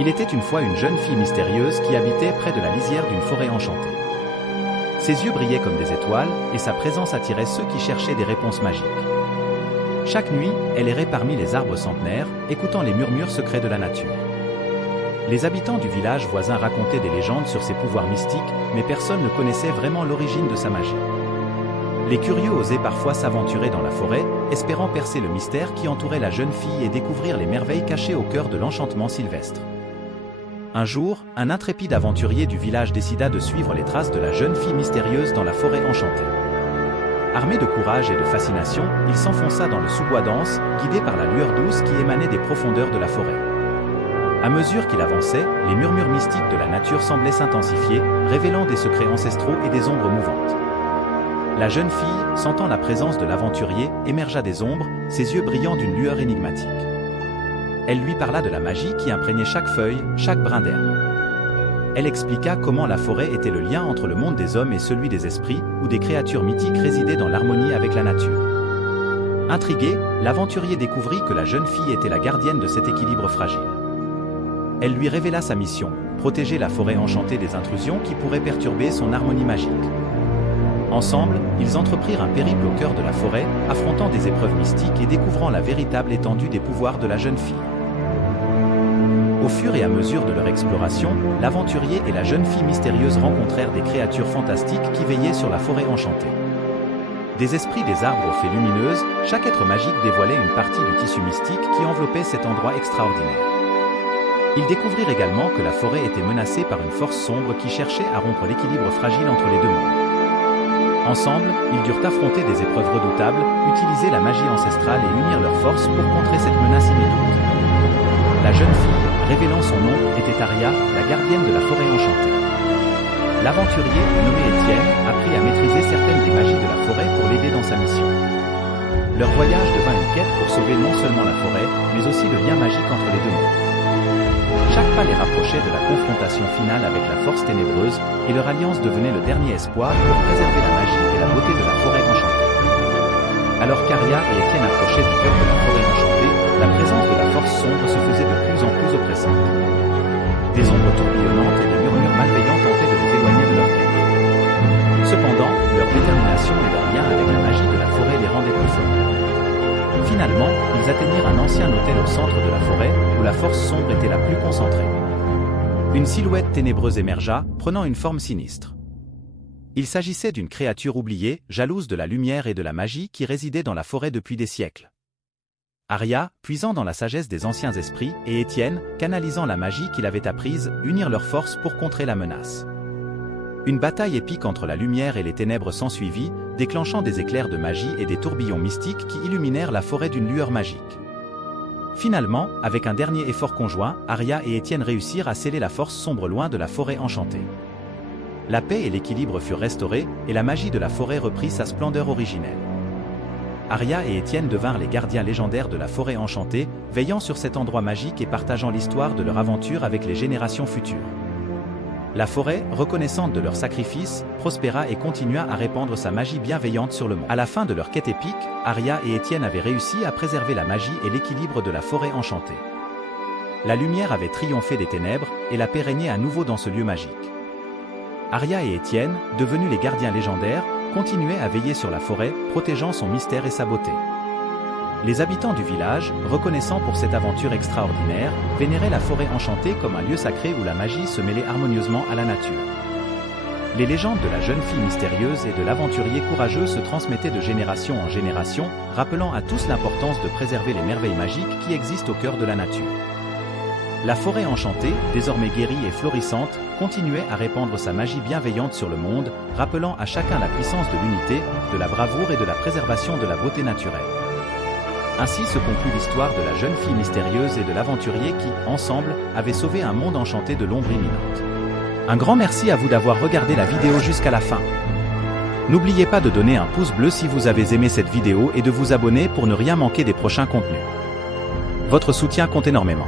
Il était une fois une jeune fille mystérieuse qui habitait près de la lisière d'une forêt enchantée. Ses yeux brillaient comme des étoiles, et sa présence attirait ceux qui cherchaient des réponses magiques. Chaque nuit, elle errait parmi les arbres centenaires, écoutant les murmures secrets de la nature. Les habitants du village voisin racontaient des légendes sur ses pouvoirs mystiques, mais personne ne connaissait vraiment l'origine de sa magie. Les curieux osaient parfois s'aventurer dans la forêt, espérant percer le mystère qui entourait la jeune fille et découvrir les merveilles cachées au cœur de l'enchantement sylvestre. Un jour, un intrépide aventurier du village décida de suivre les traces de la jeune fille mystérieuse dans la forêt enchantée. Armé de courage et de fascination, il s'enfonça dans le sous-bois dense, guidé par la lueur douce qui émanait des profondeurs de la forêt. À mesure qu'il avançait, les murmures mystiques de la nature semblaient s'intensifier, révélant des secrets ancestraux et des ombres mouvantes. La jeune fille, sentant la présence de l'aventurier, émergea des ombres, ses yeux brillant d'une lueur énigmatique. Elle lui parla de la magie qui imprégnait chaque feuille, chaque brin d'herbe. Elle expliqua comment la forêt était le lien entre le monde des hommes et celui des esprits, où des créatures mythiques résidaient dans l'harmonie avec la nature. Intrigué, l'aventurier découvrit que la jeune fille était la gardienne de cet équilibre fragile. Elle lui révéla sa mission, protéger la forêt enchantée des intrusions qui pourraient perturber son harmonie magique. Ensemble, ils entreprirent un périple au cœur de la forêt, affrontant des épreuves mystiques et découvrant la véritable étendue des pouvoirs de la jeune fille. Au fur et à mesure de leur exploration, l'aventurier et la jeune fille mystérieuse rencontrèrent des créatures fantastiques qui veillaient sur la forêt enchantée. Des esprits des arbres aux fées lumineuses, chaque être magique dévoilait une partie du tissu mystique qui enveloppait cet endroit extraordinaire. Ils découvrirent également que la forêt était menacée par une force sombre qui cherchait à rompre l'équilibre fragile entre les deux mondes. Ensemble, ils durent affronter des épreuves redoutables, utiliser la magie ancestrale et unir leurs forces pour contrer cette menace imminente. La jeune fille, révélant son nom, était Aria, la gardienne de la forêt enchantée. L'aventurier, nommé Étienne, apprit à maîtriser certaines des magies de la forêt pour l'aider dans sa mission. Leur voyage devint une quête pour sauver non seulement la forêt, mais aussi le lien magique entre les deux mondes. Chaque pas les rapprochait de la confrontation finale avec la force ténébreuse, et leur alliance devenait le dernier espoir pour préserver la magie et la beauté de la forêt enchantée. Alors qu'Aria et Étienne approchaient du cœur de la forêt enchantée, la présence de la force sombre se faisait de plus en plus oppressante. Des ombres tourbillonnantes et des murmures malveillants tentaient de les éloigner de leur quête. Cependant, leur détermination et leur lien avec la magie de la forêt les rendaient plus forts. Finalement, ils atteignirent un ancien hôtel au centre de la forêt, où la force sombre était la plus concentrée. Une silhouette ténébreuse émergea, prenant une forme sinistre. Il s'agissait d'une créature oubliée, jalouse de la lumière et de la magie qui résidait dans la forêt depuis des siècles. Aria, puisant dans la sagesse des anciens esprits, et Étienne, canalisant la magie qu'il avait apprise, unirent leurs forces pour contrer la menace. Une bataille épique entre la lumière et les ténèbres s'ensuivit, déclenchant des éclairs de magie et des tourbillons mystiques qui illuminèrent la forêt d'une lueur magique. Finalement, avec un dernier effort conjoint, Aria et Étienne réussirent à sceller la force sombre loin de la forêt enchantée. La paix et l'équilibre furent restaurés, et la magie de la forêt reprit sa splendeur originelle. Aria et Étienne devinrent les gardiens légendaires de la forêt enchantée, veillant sur cet endroit magique et partageant l'histoire de leur aventure avec les générations futures. La forêt, reconnaissante de leur sacrifice, prospéra et continua à répandre sa magie bienveillante sur le monde. À la fin de leur quête épique, Aria et Étienne avaient réussi à préserver la magie et l'équilibre de la forêt enchantée. La lumière avait triomphé des ténèbres, et la paix régnait à nouveau dans ce lieu magique. Aria et Étienne, devenus les gardiens légendaires, continuaient à veiller sur la forêt, protégeant son mystère et sa beauté. Les habitants du village, reconnaissants pour cette aventure extraordinaire, vénéraient la forêt enchantée comme un lieu sacré où la magie se mêlait harmonieusement à la nature. Les légendes de la jeune fille mystérieuse et de l'aventurier courageux se transmettaient de génération en génération, rappelant à tous l'importance de préserver les merveilles magiques qui existent au cœur de la nature. La forêt enchantée, désormais guérie et florissante, continuait à répandre sa magie bienveillante sur le monde, rappelant à chacun la puissance de l'unité, de la bravoure et de la préservation de la beauté naturelle. Ainsi se conclut l'histoire de la jeune fille mystérieuse et de l'aventurier qui, ensemble, avaient sauvé un monde enchanté de l'ombre imminente. Un grand merci à vous d'avoir regardé la vidéo jusqu'à la fin. N'oubliez pas de donner un pouce bleu si vous avez aimé cette vidéo et de vous abonner pour ne rien manquer des prochains contenus. Votre soutien compte énormément.